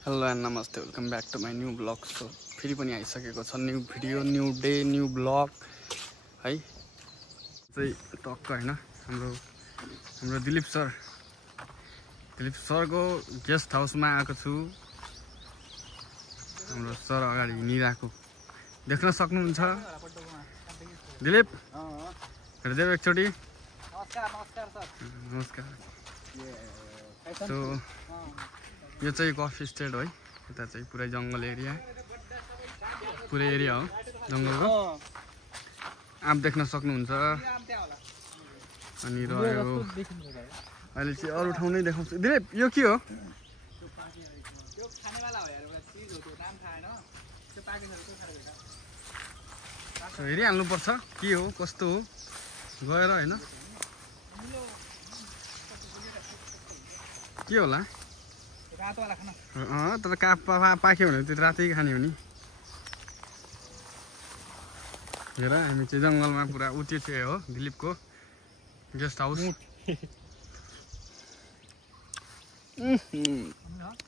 Hello and namaste, welcome back to my new blog. So फेरि पनि आइसकेको छ new video, new day, new blog है। चाहिँ टक्क होइन हाम्रो दिलीप सरको गेस्ट हाउसमा आएको छु। हाम्रो सर अगाडि हिँडिरहेको देख्न सक्नुहुन्छ। दिलीप हेर्दै एकचोटि नमस्कार। सो यो चाहिँ कफी स्टेट हो है। यता चाहिँ पुरै जङ्गल एरिया, पुरै एरिया हो जङ्गलको। आँप देख्न सक्नुहुन्छ। अनि रह्यो अहिले चाहिँ अरू ठाउँ नै देखाउँछु। दिलीप यो के हो? हेरिहाल्नुपर्छ के हो कस्तो हो गएर होइन। के होला तर पाक्यो भने त्यो रातै खाने हो नि। हेर हामी चाहिँ जङ्गलमा पुरा उति चाहिँ हो दिलीपको गेस्ट हाउस।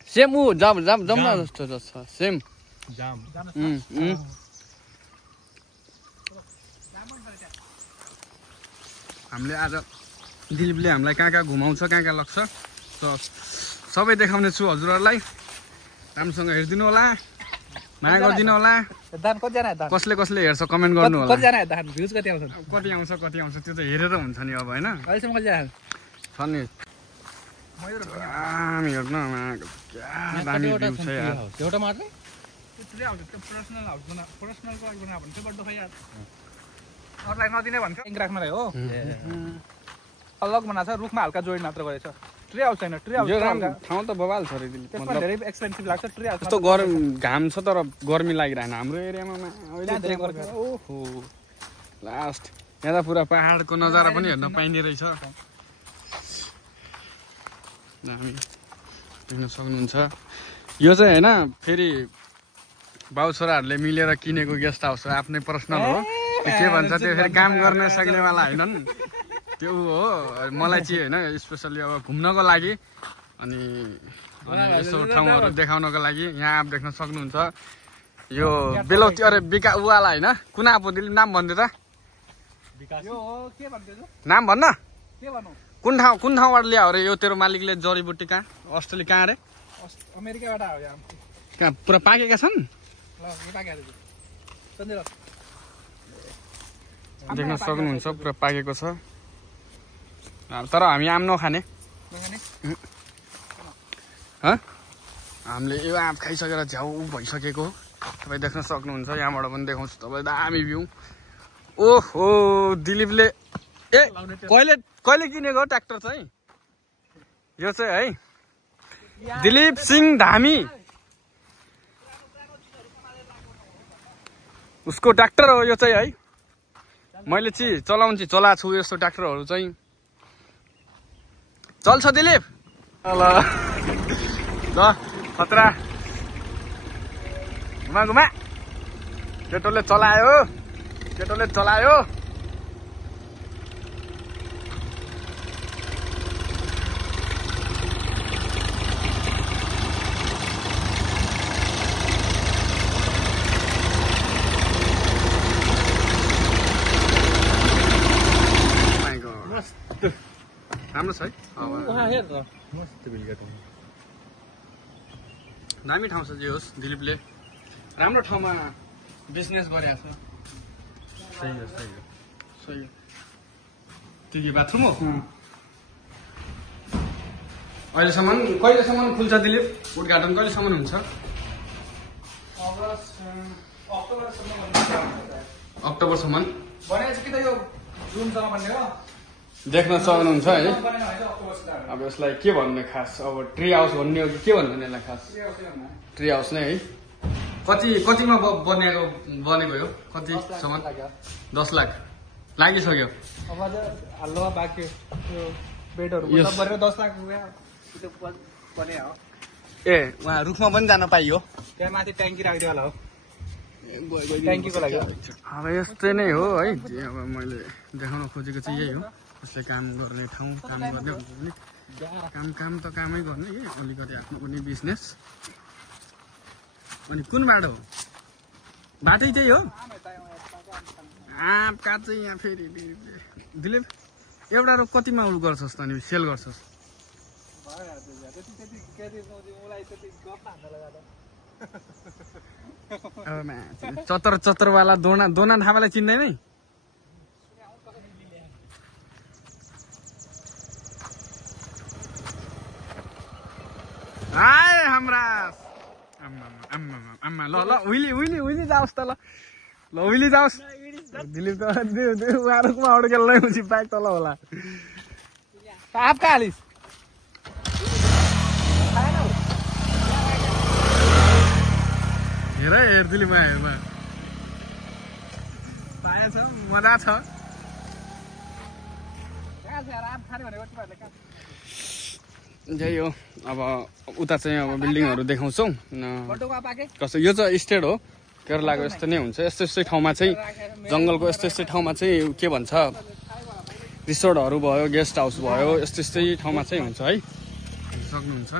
सेम ऊ जम्ला जस्तो छ सेम। हामीले आज दिलीपले हामीलाई कहाँ कहाँ घुमाउँछ, कहाँ कहाँ लग्छ सबै देखाउने छु हजुरहरूलाई। राम्रोसँग हेरिदिनु होला, माया गरिदिनु होला। कसले कसले हेर्छ कमेन्ट गर्नु होला। कति आउँछ त्यो चाहिँ हेरेर हुन्छ नि अब होइन। छ नि दामी हेर्नु क्या दामी भ्यू छ यार। एउटा मात्रै अरूलाई नदिने भन्छ राख्नलाई हो। अलग बनाएको छ, रुखमा हल्का जोइन मात्र गरेछ। ट्री हाउस छैन, ट्री हाउस ठाउँ त बवाल छ रे। त्यसमा धेरै एक्सपेन्सिभ लाग्छ। ट्री हाउस कस्तो घाम छ तर गर्मी लागिरहेन हाम्रो एरियामा अहिले। ओहो लास्ट यहाँ त पुरा पहाडको नजारा पनि हेर्न पाइने रहेछ। हामी देख्न सक्नुहुन्छ। यो चाहिँ होइन फेरि बाउ छोराहरूले मिलेर किनेको गेस्ट हाउस हो, आफ्नै पर्सनल हो। के भन्छ त्यो फेरि काम गर्न सक्नेवाला होइनन् त्यो हो। मलाई चाहिँ होइन स्पेसली अब घुम्नको लागि अनि यसो ठाउँहरू देखाउनको लागि। यहाँ आप देख्न सक्नुहुन्छ। यो बेलौती अरे बिका उवाला होइन कुन आएको दिली नाम भन्दै त नाम भन्न। कुन ठाउँबाट ल्यायो अरे यो तेरो मालिकले जडीबुटी? कहाँ अस्ट्रेलिया कहाँ अरे? अमेरिकाबाट हो। कहाँ पुरा पाकेका छन् देख्न सक्नुहुन्छ। पुरा पाकेको छ तर हामी आम नखाने। हामीले यो आँप खाइसकेर झ्याउ भइसकेको तपाईँ देख्न सक्नुहुन्छ। यहाँबाट पनि देखाउँछु तपाईँ दामी भ्यू। ओहो दिलीपले कहिले किनेको ट्र्याक्टर चाहिँ यो चाहिँ है दिलीप सिंह धामी उसको ट्र्याक्टर हो यो चाहिँ है। मैले चाहिँ चलाएको छु यस्तो ट्र्याक्टरहरू चाहिँ। चल्छ दिलीप ल खतरा घुमा केटोले चलायो। राम्रो छ है दामी ठाउँ छ जे होस्। दिलीपले राम्रो ठाउँमा बिजनेस गरेको छ। सही हो त्यो बाथरुम हो। कहिलेसम्म खुल्छ दिलीप? उद्घाटन कहिलेसम्म हुन्छ? अक्टोबरसम्म देख्न सक्नुहुन्छ है। अब यसलाई के भन्ने खास अब ट्री हाउस भन्ने हो कि के भन्ने यसलाई खास? ट्री हाउस नै है। कतिमा बनेको यो? कतिसम्म? 10 लाख लागिसक्यो। ए उहाँ रुखमा पनि जान पाइयो। त्यहाँ माथि ट्याङ्की राखिदियो होला हो, ट्याङ्कीको लागि। अब यस्तै नै हो है। अब मैले देखाउन खोजेको चाहिँ यही हो। कसले काम गर्ने ठाउँ, काम गर्ने हुन्छ भने काम त कामै गर्ने अलिकति आफ्नो कुनै बिजनेस अनि कुन बाटो हो बाटै त्यही हो आँपका चाहिँ यहाँ फेरि दिलीप एउटा रुख कतिमा उ गर्छस् त अनि सेल गर्छस् चतर चतरवाला दोना थापालाई चिन्दैन आए हाम्रा आम्मा ल ल उइली जाओस् त ल उइली जाओस् दिलीप त उहाँहरूकोमा अड्केलै पछि बाइक तल होला आप कहाँ हालिस् हेर दिलीप हेरमा पाएछ मजा छ त्यही हो अब उता चाहिँ अब बिल्डिङहरू देखाउँछौँ कस्तो यो चाहिँ स्टेट हो केरलाको यस्तो नै हुन्छ यस्तै ठाउँमा चाहिँ जङ्गलको यस्तै ठाउँमा चाहिँ के भन्छ रिसोर्टहरू भयो गेस्ट हाउस भयो यस्तै ठाउँमा चाहिँ हुन्छ है सक्नुहुन्छ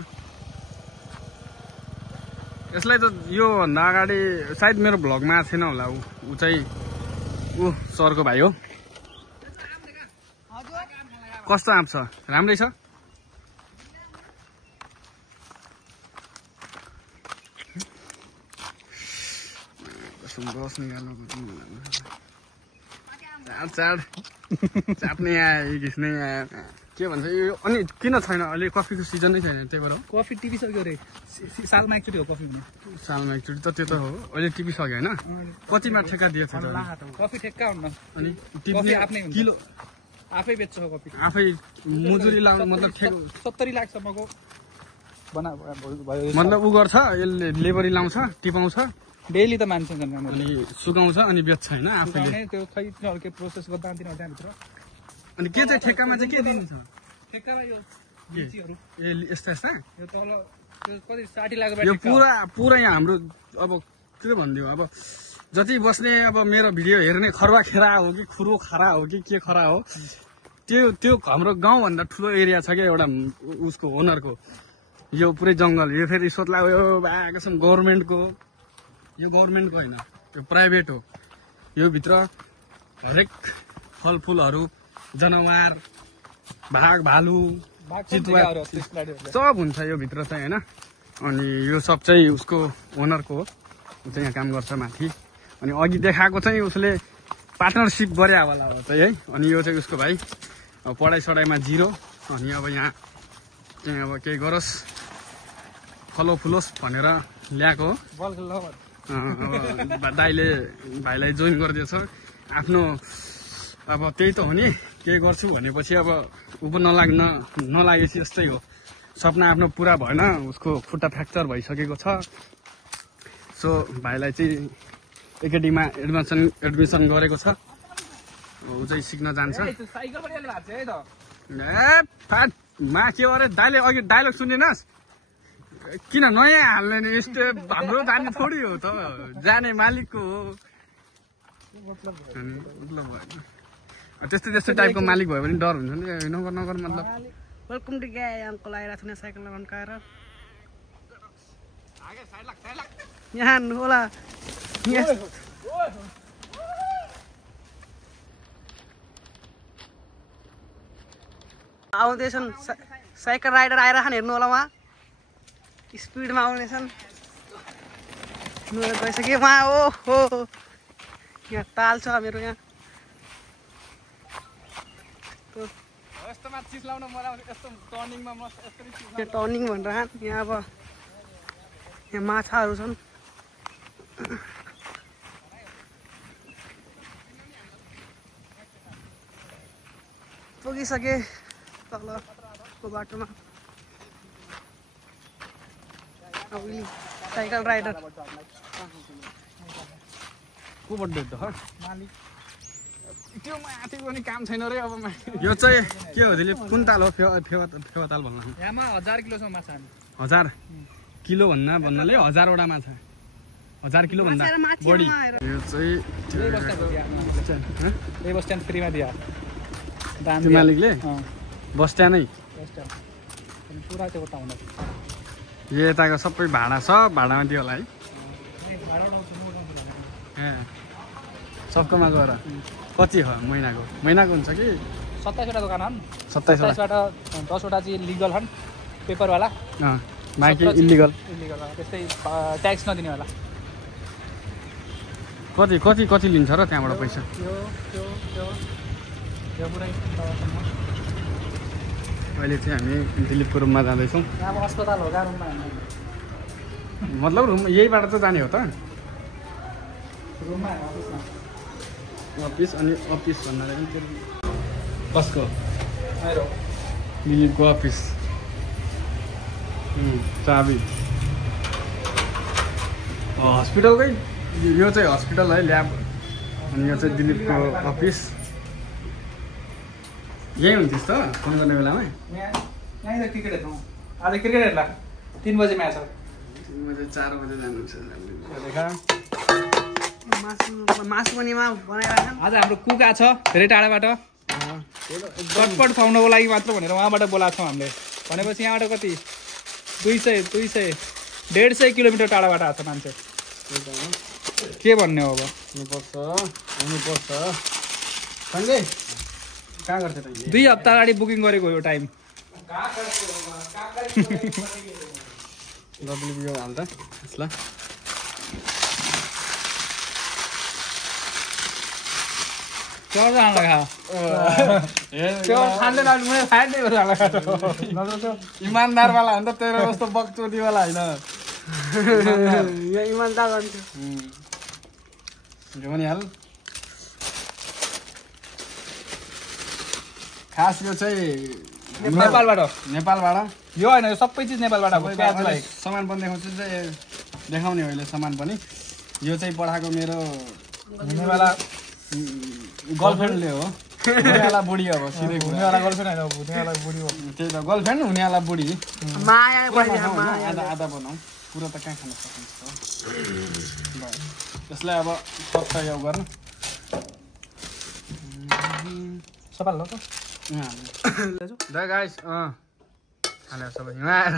यसलाई त योभन्दा अगाडि सायद मेरो भ्लगमा आएको छैन होला ऊ चाहिँ ऊ सरको भाइ हो कस्तो आँप छ राम्रै छ चाड चाप्ने आयो घिच्ने आयो के भन्छ यो अनि किन छैन अहिले कफीको सिजन नै छैन त्यही भएर कफी टिपिसक्यो अरे सालमा एकचोटि हो कफी सालमा एकचोटि त त्यो त हो अहिले टिपिसक्यो होइन कतिमा ठेक्का दिएछ कफी ठेक्का हुन्न अनि कफी आफ्नै किलो आफै बेच्छ कफी आफै मजुरी लाउनु मतलब 70 लाखसम्मको मतलब उ गर्छ यसले लेबरी लाउँछ टिपाउँछ डेली त मान्छन् अनि सुकाउँछ अनि बेच्छ होइन आफैले त्यो खै के प्रोसेस गर्दा त्यहाँभित्र अनि के चाहिँ ठेक्कामा चाहिँ के दिनु छ ठेक्कामा यो लिचीहरु यस्ता यो तल त्यो कति 60 लाख यो पुरा यहाँ हाम्रो अब के भन्दियो अब जति बस्ने अब मेरो भिडियो हेर्ने खरवा खेरा हो कि खुरो खरा हो कि के खरा हो त्यो हाम्रो गाउँभन्दा ठुलो एरिया छ क्या एउटा उसको ओनरको यो पुरै जङ्गल यो फेरि सोध्ला यो आएको छ गभर्मेन्टको यो गभर्मेन्टको होइन यो प्राइभेट हो यो भित्र हरेक फलफुलहरू जनावर भाग भालु चितुवा सब हुन्छ यो भित्र चाहिँ होइन अनि यो सब चाहिँ उसको ओनरको हो ऊ चाहिँ यहाँ काम गर्छ माथि अनि अघि देखाएको चाहिँ उसले पार्टनरसिप गरे होला हो चाहिँ है अनि यो चाहिँ उसको भाइ अब पढाइ सढाइमा 0 अनि अब यहाँ चाहिँ अब केही गरोस् फलो फुलोस् भनेर ल्याएको हो अब दाइले भाइलाई जोइन गरिदिएछ आफ्नो अब त्यही त हो नि केही गर्छु भनेपछि अब ऊ नलागेपछि यस्तै हो सपना आफ्नो पुरा भएन उसको खुट्टा फ्र्याक्चर भइसकेको छ सो भाइलाई चाहिँ एकाडेमीमा एडमिसन गरेको छ ऊ चाहिँ सिक्न जान्छ मा के अरे दाइले अघि डायलग सुनेनस् किन नयाँ हाल्ने नि स्टेप हाम्रो जाने थोडी हो त जाने मालिकको हो मतलब भएन त्यस्तै टाइपको मालिक भयो भने डर हुन्छ नि नगर मतलब वेलकम टु गाय अङ्कल आइरहेको छ साइकल लगाएर यहाँ होला आउँदैछन् साइकल राइडर आइरहन् हेर्नु होला उहाँ स्पिडमा आउनेछन् गइसक्यो उहाँ ओहो यहाँ ताल छ मेरो यहाँ टर्निङ भनेर यहाँ अब यहाँ माछाहरू छन् पुगिसके तलको बाटोमा साइकल राइडर को बर्थडे त त्यो माथि पनि काम छैन रे अब यो चाहिँ के हो दिलीप कुन ताल हो फेवा ताल भन्नु यहाँमा 1000 किलोसम्म माछा 1000 किलो भन्नाले 1000 वटा माछा 1000 किलो भन्दा बढी यो चाहिँ बस स्ट्यान्ड फ्रीमा दिया त्यो मालिकले बस स्ट्यान्ड नै पुरा त्यो बताउनु यो यताको सबै भाडा छ भाडामा दियो होला है सबकोमा गएर कति हो महिनाको हुन्छ कि 27वटा दोकान छन् 27 27बाट 10वटा चाहिँ लिगल छन् पेपरवाला बाँकी इलिगल त्यस्तै ट्याक्स नदिने होला कति लिन्छ र त्यहाँबाट पैसा अहिले चाहिँ हामी दिलीपको रुममा जाँदैछौँ अब अस्पताल हो रुममा मतलब रुम यहीबाट त जाने हो त रुममा अफिस अनि अफिस भन्नाले पनि त्यो कसको मेरो दिलीपको अफिस चाबी हस्पिटलकै यो चाहिँ हस्पिटल है ल्याब अनि यो चाहिँ दिलीपको अफिस यही हुन्थ्योस् त फोन गर्ने बेलामा यहीँ त क्रिकेट हेर्नु आज क्रिकेट हेर्ला 3 बजे म्याच हो 3 बजे 4 बजे जानुहुन्छ मासु पनि बनाइरहेको आज हाम्रो कुक आएको छ धेरै टाढाबाट चटपट खुवाउनको लागि मात्र भनेर उहाँबाट बोलाएको छौँ हामीले भनेपछि यहाँबाट कति 200 किलोमिटर टाढाबाट आएको छ मान्छे के भन्ने हो अब आउनुपर्छ सँगै कहाँ गर्छ त 2 हप्ता अगाडि बुकिङ गरेको यो टाइम यो हाल्दा यसलाई इमान्दारवाला हो नि त तेरो जस्तो बकचोदीवाला होइन यो इमान्दार भन्थ्यो यो पनि हाल खास यो चाहिँ नेपालबाट यो होइन यो सबै चिज नेपालबाट आएको प्याज बाहेक सामान पनि देखाउँछु चाहिँ देखाउने अहिले सामान पनि यो चाहिँ पठाएको मेरो हुनेवाला गर्लफ्रेन्डले हो हुनेवाला बुढी अब सिधै हुनेवाला गर्लफ्रेन्ड होइन हुनेवाला बुढी हो त्यही त गर्लफ्रेन्ड हुनेवाला बुढी माया आधा बनाऊ पुरा त कहाँ खान सकिन्छ त्यसलाई अब सबै यो गर्नु सफा ल त गाइस खाना सबै आएर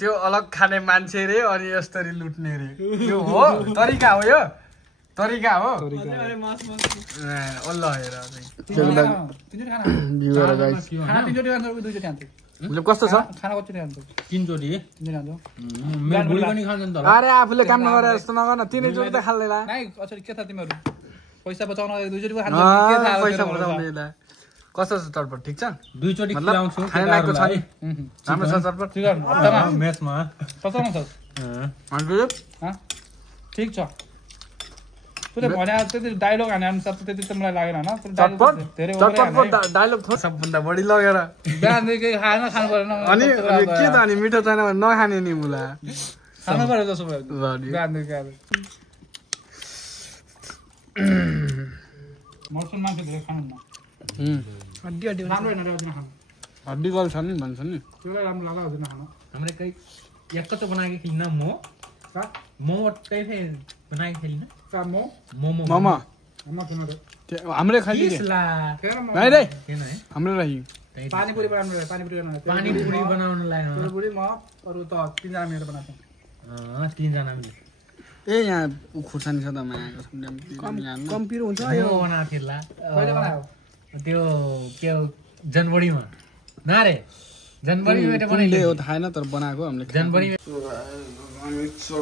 त्यो अलग खाने मान्छे रे अनि यसरी लुट्ने रे यो हो तरिका हो यो तरिका हो अल्ल हेर कस्तो छ खाना कति खान्छ 3 चोटी अरे आफूले काम नगरे जस्तो नगर्न 3 चोटी त खाल्दैला कसरी के छ तिमीहरू पैसा बचाउन 2 चोटी पैसा बचाउँदैला कस्तो छ चटपट ठिक छ 2 चोटी खिलाउँछु खाना लागेको छ नि राम्रो छ चटपट मेसमा सचाउन छ ठिक छ तुले भने त्यति डायलग हाने अनुसार त्यति त मलाई लागेन हैन चटपट डायलग थोर सबभन्दा बढी लगेर बिहानदेखि खान खानु परेन अनि के त अनि मिठो छैन भने नखाने नि मुला खानु पर्यो जसो भयो बिहानदेखि अब मर्सन मान्छे धेरै खानु न हड्डी राम्रो हैन रे अझ खानु हड्डी गल छ नि भन्छ नि त्यसलाई राम्रो लाग्यो अझ खानु हमरे कई एकचोटि बनाएको खिल्न मो टाइपै बनाएको खिल्न मोमो हाम्रै खालि भाइ रे हाम्रो रही पानीपुरी बनाउनु पानीपुरी बनाउनलाई पानीपुरी म अरु त 3 जना मिलेर बनाउँछ 3 जना मिले ए यहाँ खुर्सानी छ त मायाको कम पिरो हुन्छ यो बनाएको थिएला कहिले बनायो त्यो के जनवरीमा नारे जनवरीमा त्यो बनाइले हो थाहा छैन तर बनाएको हामीले जनवरी सो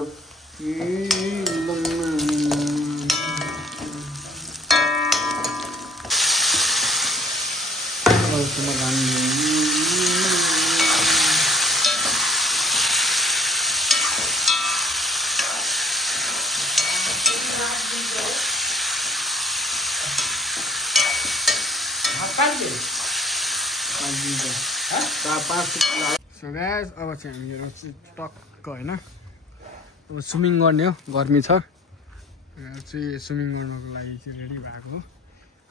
गाइस अब चाहिँ हामीहरू टक्क होइन अब स्विमिङ गर्ने हो गर्मी छ चाहिँ स्विमिङ गर्नको लागि चाहिँ रेडी भएको हो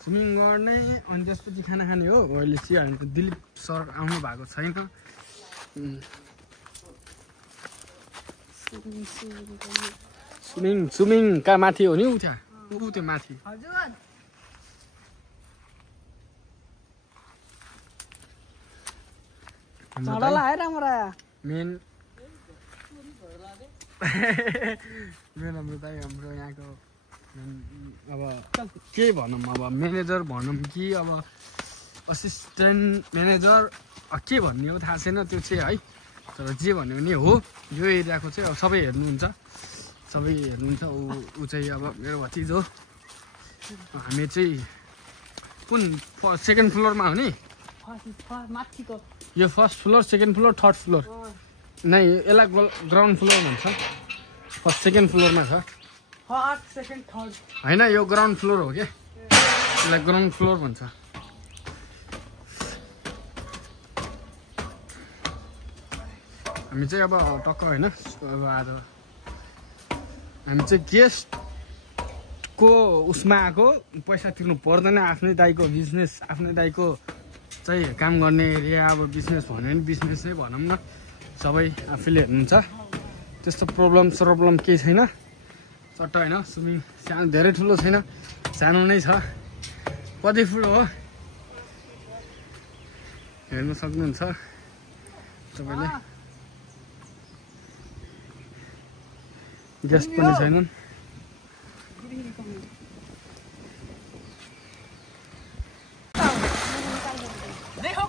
स्विमिङ गर्ने अनि त्यसपछि खाना खाने हो अहिले चाहिँ हामी दिलीप सर आउनु भएको छैन स्विमिङ कहाँ माथि हो नि ऊ त्यो माथि मेन हाम्रो दाइ हाम्रो यहाँको अब के भनौँ अब म्यानेजर भनौँ कि अब असिस्टेन्ट म्यानेजर के भन्ने हो थाहा छैन त्यो चाहिँ है तर जे भन्यो भने हो यो एरियाको चाहिँ अब सबै हेर्नुहुन्छ ऊ चाहिँ अब मेरो भतिज हो हामी चाहिँ कुन सेकेन्ड फ्लोरमा हो नि यो first floor second floor third floor नै यसलाई ग्राउन्ड फ्लोर भन्छ फर्स्ट सेकेन्ड फ्लोरमा छ होइन यो ग्राउन्ड फ्लोर हो क्या यसलाई ग्राउन्ड फ्लोर भन्छ हामी चाहिँ अब टक्क होइन अब आज हामी चाहिँ गेस्टको उसमा आएको पैसा तिर्नु पर्दैन आफ्नै दाइको बिजनेस आफ्नै दाइको चाहिँ काम गर्ने एरिया अब बिजनेस भन्यो भने बिजनेस नै भनौँ न सबै आफैले हेर्नुहुन्छ त्यस्तो प्रब्लम केही छैन चट्ट होइन स्विमिङ सानो धेरै ठुलो छैन सानो नै छ कति फुट हो हेर्न सक्नुहुन्छ तपाईँले गेस्ट पनि छैनन्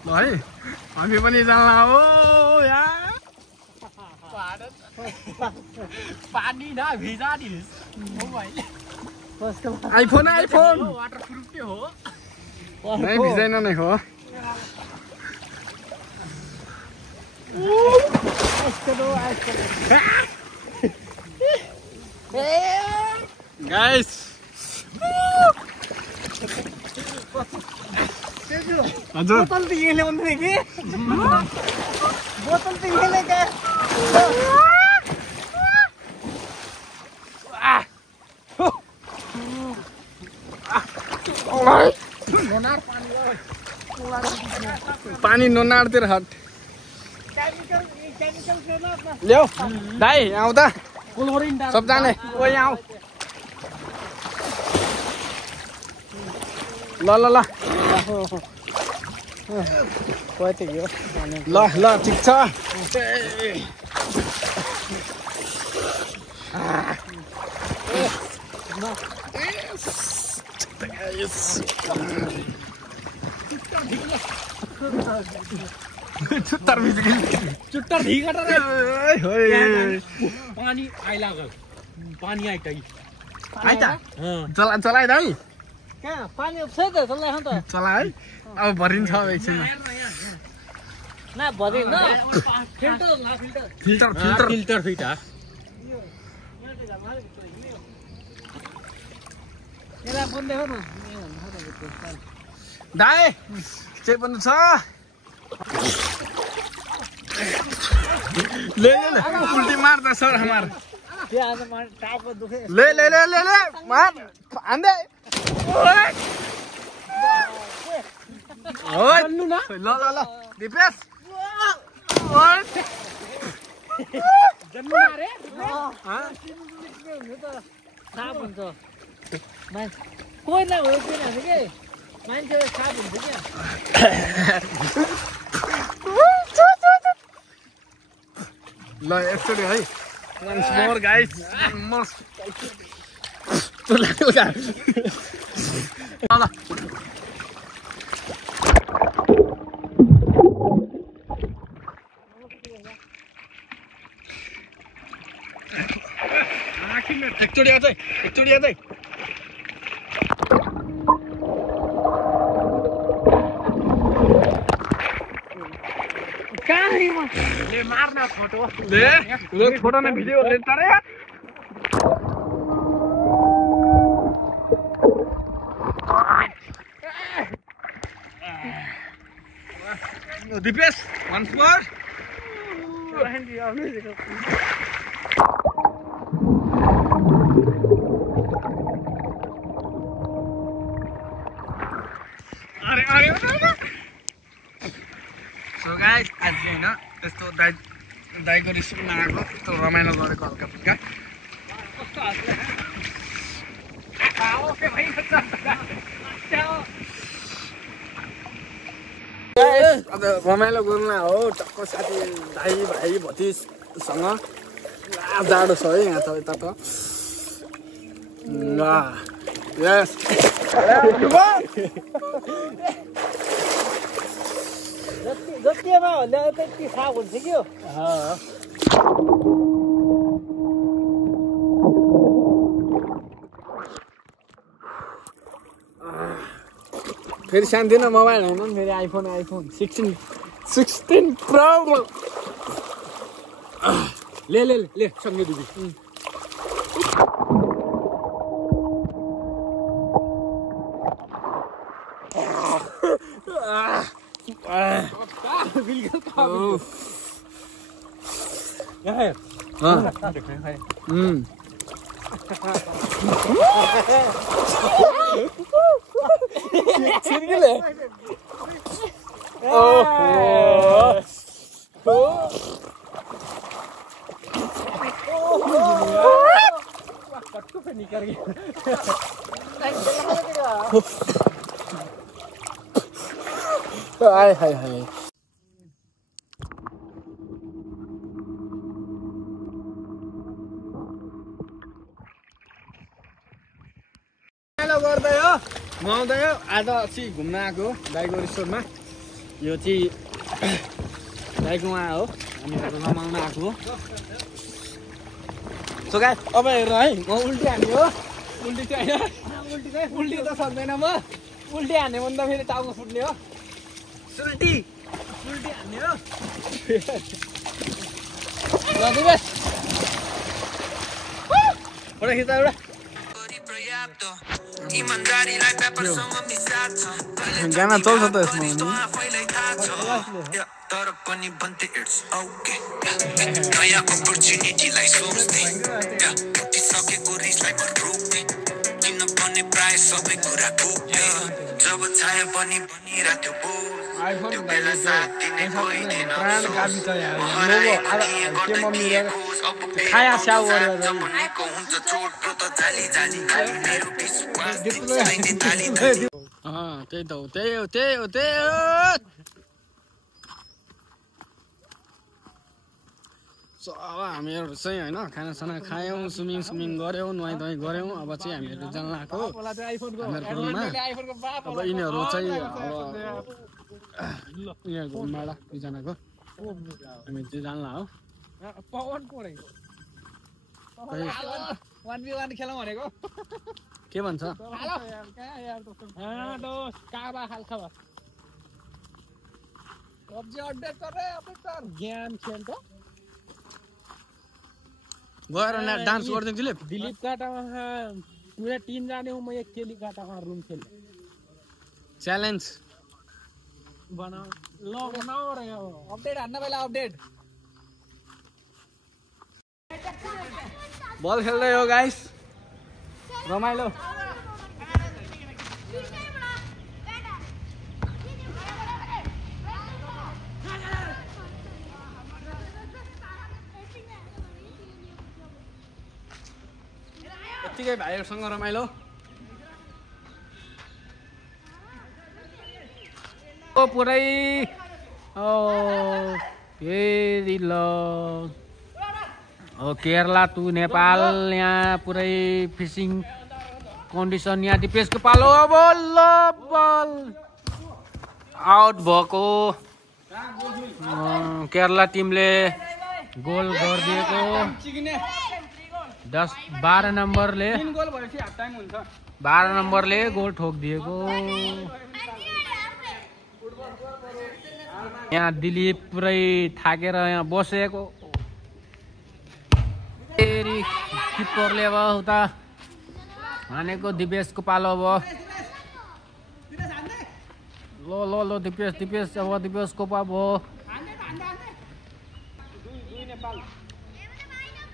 है हामी पनि जान्ला हो यार पानी ना भिजा दिस हो भाइ आइफोन वाटरप्रुफ के हो नै भिजाइन नै हो गाइस हजुर बोतल त यहीँ ल्याउनु थियो कि बोतल त यहीँ ल्याएका पानी ननाड्तिर हट ल्याऊ दाइ आऊ त सबजना ओ यहाँ आऊ ल ल ल ल ठिक छ चुत्तर भिगट पानी आइलागल पानी आइटाइ आइता चलाइ दाइ कहाँ पानी छ त चल्ला त चला है अब भरिन्छ एकछिनमा ना भरिन फिल्टर फिटा यसलाई बन्द देखाउ न दाइ चाहिँ बन्द छ ले उल्टी मार्दा सर हमार ले मार हान्दै ल दिपेश साप हुन्छ कोही नभए किन के मान्छे साप हुन्छ क्या ल एकचोटि है once more guys must ल एकचोटि अझै ले मार्न फोटो ले फोटो न भिडियो ले तारे दिपेश once more अरे सो गाइस आज हैन यस्तो दाइको रेसिपीमा आएको यस्तो रमाइलो गरेको हल्का फुल्का अब रमाइलो गर्नुलाई हो टक्क साथी दाइ भाइ भतिजसँग जाडो छ है यहाँ त यता त Yes. जतिमा भन्दा त्यति साग हुन्छ कि हो फेरि सानोतिनो मोबाइल होइन नि फेरि आइफोन 16 प्रो ले सँगै दिदी हाय गर्दै हो नुहाउँदै हो आज चाहिँ घुम्न आएको दाइको रिसोर्टमा यो चाहिँ दाइको उहाँ हो हामीहरू रमाउन आएको हो सो गाइस अब हेर्नु है म उल्टी हान्ने हो उल्टी चाहिँ होइन उल्टी त सक्दैन म उल्टी हान्ने भने त फेरि टाउको फुट्ने हो उल्टी हान्ने हो फोटो खिच्दा एउटा गाना चल्छ त यसमा तर पनि भन्थे इट्स ओके नयाँ अपर्च्युनिटीलाई सोच्दै सकेको रिसलाई रोक्ने किनभने प्राय सबै कुरा भोग्ने जब छाया पनि भनिरहेको थियो त्यो बेला साथ दिने कोही थिएन खाया स्याउ गरेर भनेको हुन्छ चोटको त जाली जाली मेरो विश्वास चाहिने ताली ताली त्यही हो अब हामीहरू चाहिँ होइन खानासाना खायौँ स्विमिङ गऱ्यौँ नुहाइ गऱ्यौँ अब चाहिँ हामीहरू जान लाग्यो हामीहरूको रुममा अब यिनीहरू चाहिँ यिनीहरूको रुमबाट दुईजनाको हामी चाहिँ जान लाग्यो के भन्छ गएर डान्स गर्दै दिलीप काटामा पुरा टिम जाने हो म एक केली काटामा रुम खेल्ने च्यालेन्ज बनाऊ रे अपडेट हान्न पहिला अपडेट बल खेल्दै हो गाइस रमाइलो यतिकै भाइहरूसँग रमाइलो पुरै फेरि ल केरला टु नेपाल यहाँ पुरै फिसिङ कन्डिसन यहाँ दिपेशको पालो अब ल बल आउट भएको केरला टिमले गोल गरिदिएको 12 नम्बरले गोल ठोकिदिएको यहाँ दिलीप पुरै थाकेर यहाँ बसेको फेरि किपरले अब उता हानेको दिपेशको पालो अब ल दिपेश अब दिपेशको पा भयो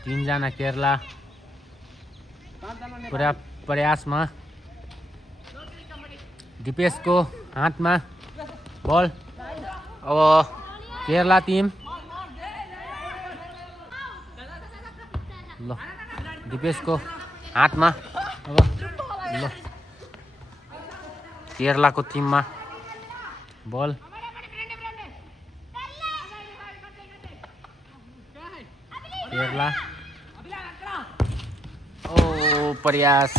3 जना केरला पुरा प्रयासमा दिपेशको हातमा बल अब केरला टिम ल दिपेशको हातमा अब ल केरलाको टिममा बल केरला प्रयास